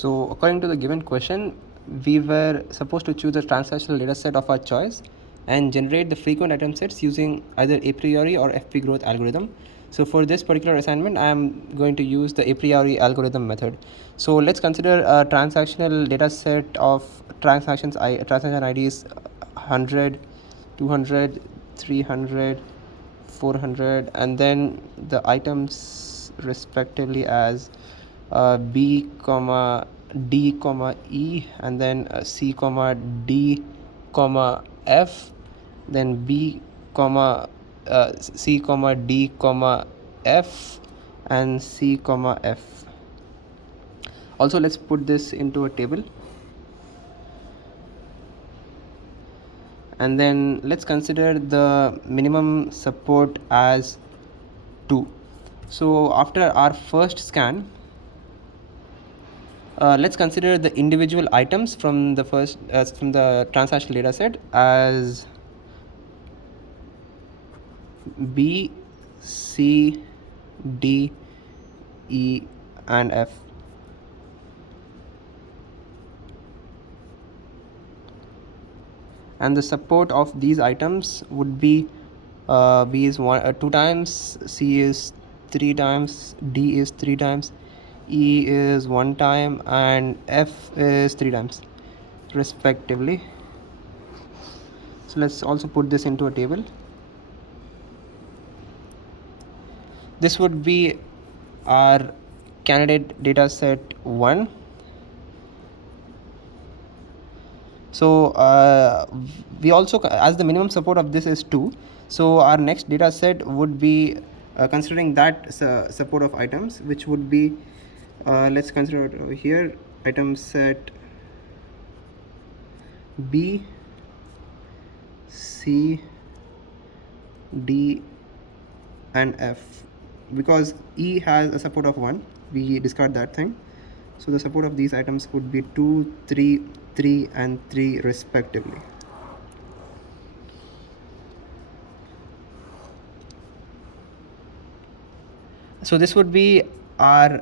So according to the given question, we were supposed to choose a transactional data set of our choice and generate the frequent item sets using either a priori or FP growth algorithm. So for this particular assignment, I am going to use the a priori algorithm method. So let's consider a transactional data set of transaction IDs 100, 200, 300, 400, and then the items respectively as B comma D comma E, and then C comma D comma F, then B comma C comma D comma F, and C comma F. Also, let's put this into a table. And then let's consider the minimum support as 2. So after our first scan, let's consider the individual items from the from the transactional data set as B, C, D, E, and F. And the support of these items would be B is 2 times, C is 3 times, D is 3 times, E is 1 time, and F is 3 times respectively. So let's also put this into a table. This would be our candidate data set 1. So we also, as the minimum support of this is 2, so our next data set would be considering that support of items, which would be let's consider it over here, item set B, C, D, and F. Because E has a support of 1, we discard that thing. So the support of these items would be 2, 3, 3, and 3 respectively. So this would be our,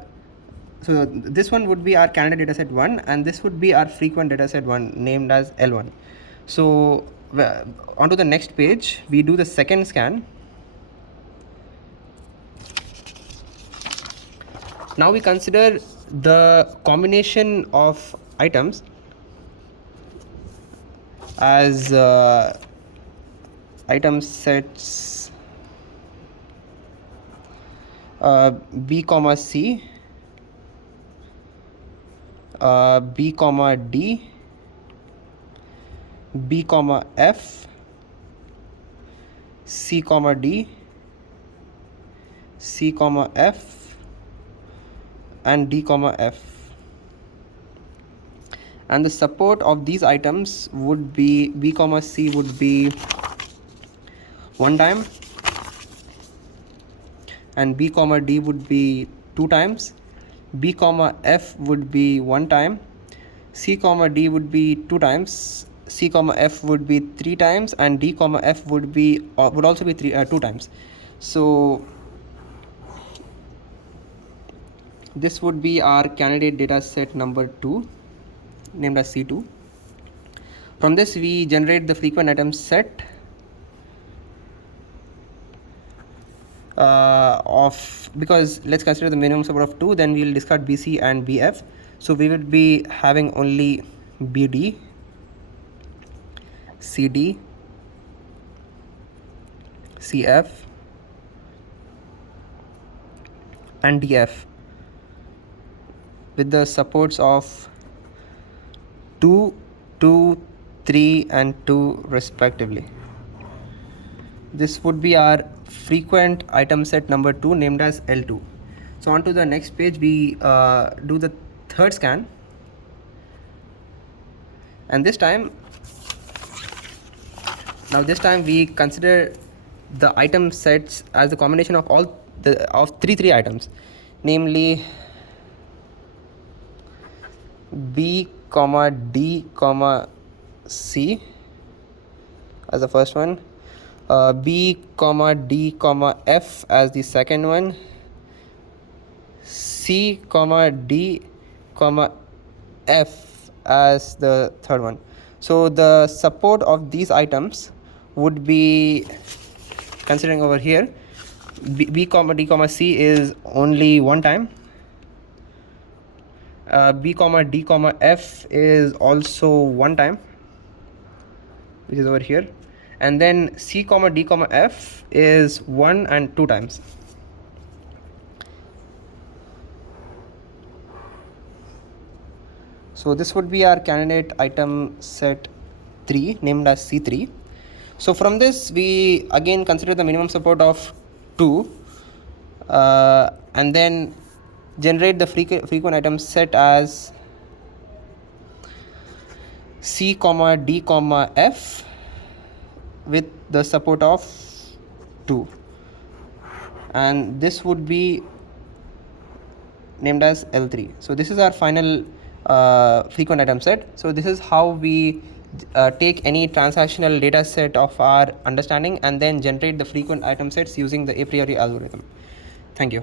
so this one would be our candidate dataset 1, and this would be our frequent dataset 1 named as L1. So onto the next page, we do the second scan. Now we consider the combination of items as item sets B comma C, B comma D, B comma F, C comma D, C comma F, and D comma F. And the support of these items would be B comma C would be 1 time, and B comma D would be 2 times, B comma F would be 1 time, C comma D would be 2 times, C comma F would be 3 times, and D comma F would be would also be 2 times. So this would be our candidate data set number 2, named as C2. From this we generate the frequent item set of, because let's consider the minimum support of 2, then we'll discard BC and BF. So we would be having only BD, CD, CF, and DF with the supports of 2, 2, 3, and 2 respectively. This would be our frequent item set number 2, named as L2. So on to the next page, we do the third scan, and this time we consider the item sets as the combination of all of 3 items, namely B comma D comma C as the first one, B comma D comma F as the second one, C comma D comma F as the third one. So the support of these items would be, considering over here, B comma D comma C is only one time. B comma D comma F is also one time, which is over here, and then C comma D comma F is 1 and 2 times. So this would be our candidate item set 3, named as C3. So from this, we again consider the minimum support of 2, and then generate the frequent item set as C comma D comma F with the support of 2, and this would be named as L3. So this is our final frequent item set. So this is how we take any transactional data set of our understanding and then generate the frequent item sets using the a priori algorithm. Thank you.